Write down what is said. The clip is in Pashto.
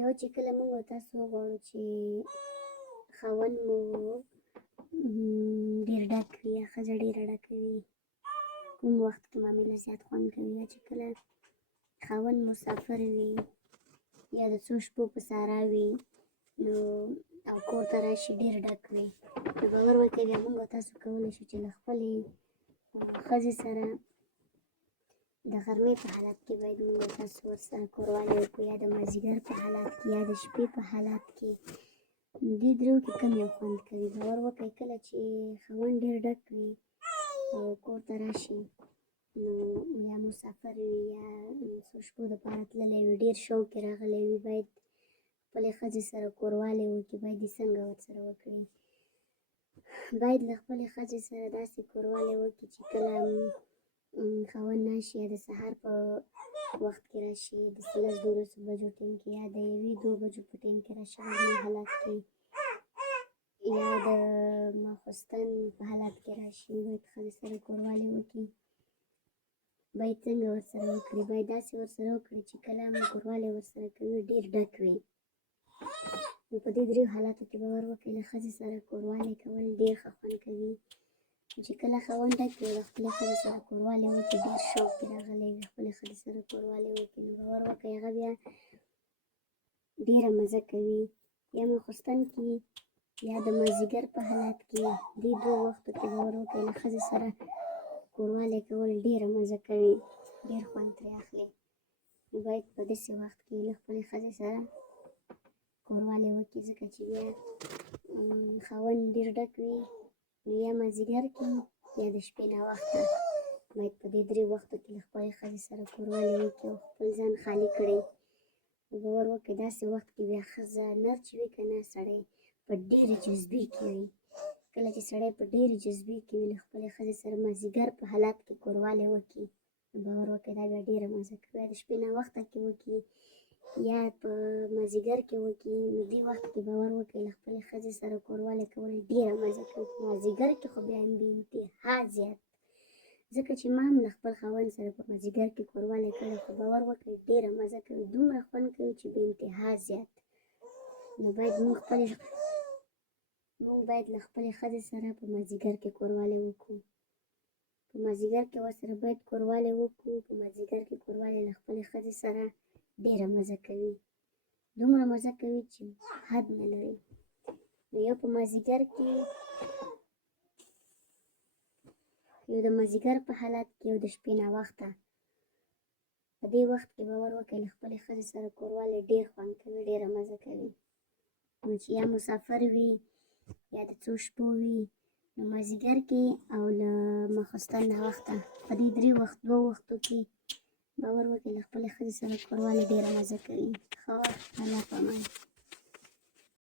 یو چې کله موږ تاسو وغواړو چې خاوند مو ډېر ډک وي یا ښځه ډېره ډکه وي، کوم وخت کې معامله زیات خوند کوي؟ یا چې کله خاوند مسافر وي یا د څو شپو په سارا وي نو او کور ته راشي ډېر ډک وي، نو باور وکړئ بیا موږ تاسو کولی شو چې له خپلې ښځې سره د غرمې په حالت کې باید موږ تاسو ورسره کوروالی وکړو، یا د مازدیګر په حالت کې یا د شپې په حالت کې. دې دریو کې کوم یو خوند کوي؟ باور وکړئ کله چې خاوند ډېر ډک وي او کور ته راشي نو یا مسافر وي یا څو شپو دپاره تللی وي، ډېر شوق یې راغلی وي، باید خپلې ښځې سره کوروالی وکړي، باید یې څنګه ورسره وکړي؟ باید له خپلې ښځې سره داسې کوروالی وکړي چې کله خاوند راشي یا د سهار په وخت کې راشي، د 11-12 بجو ټایم کې یا د 1-2 بجو په ټایم کې راشي غرمې حالت کې، یا د ماخوستن په حالت کې راشي، باید ښځې سره کوروالی وکړي. باید څنګه ورسره وکړي؟ باید داسې ورسره وکړي چې کله هم کوروالی ورسره کوي ډېر ډک وي. نو په دې دریو حالاتو کې باور وکړئ له ښځې سره کوروالی کول ډېر ښه خوند کوي. چې کله خاوند ډک وي له خپلې ښځې سره کوروالی وکړي، ډېر شوق یې راغلی وي، خپلې ښځې سره کوروالی وکړي، نو باور وکړئ هغه بیا ډېره مزه کوي. یا ماخوستن کې یا د مازدیګر په حالت کې، دې دوو وختو کې باور وکړئ له ښځې سره کوروالی کول ډېره مزه کوي، ډېر خوند ترې اخلي. نو باید په داسې وخت کې له خپلې ښځې سره کوروالی وکړي، ځکه چې بیا خاوند ډېر ډک وي نو یا مازدیګر کې یا د شپې ناوخته باید په دې دریو وختو کې له خپلې ښځې سره کوروالی وکړي او خپل ځان خالي کړي. نو باور وکړئ داسې وخت کې بیا ښځه نر چې وي که نه سړی په ډېرې جذبې کې وي. کله چې سړی په ډېرې جذبې کې وي له خپلې ښځې سره مازدیګر په حالت کې کوروالی وکړي، نو باور وکړئ دا بیا ډېره مزه کوي. یا د شپې ناوخته کې وکړي یا په مازدیګر کې وکړي، نو دې وخت کې باور وکړئ له خپلې ښځې سره کوروالی کول ډېره مزه کوي. په مازدیګر کې خو بیا بې انتها زیات، ځکه چې ما هم له خپل خاوند سره په مازدیګر کې کوروالی کړی، خو باور وکړئ ډېره مزه کوي، دومره خوند کوي چې بې انتها زیات. نو باید موږ باید له خپلې ښځې سره په مازدیګر کې کوروالی وکړو، په مازدیګر کې ورسره باید کوروالی وکړو. په مازدیګر کې کوروالی له خپلې ښځې سره ډېره مزه کوي، دومره مزه کوي چې حد نه لري. نو یو په مازدیګر کې، یو د مازدیګر په حالت کې، یو د شپې ناوخته. په دې وخت کې باور وکړئ له خپلې ښځې سره کوروالی ډېر خوند کوي، ډېره مزه کوي. نو چې یا مسافر وي یا د څو شپو وي، نو مازدیګر کې او له ماخوستن ناوخته په دې دوو وختو کې باور وکړئ له خپلې ښځې سره کوروالی ډېره مزه کوي. ښه وخت، الله په امان.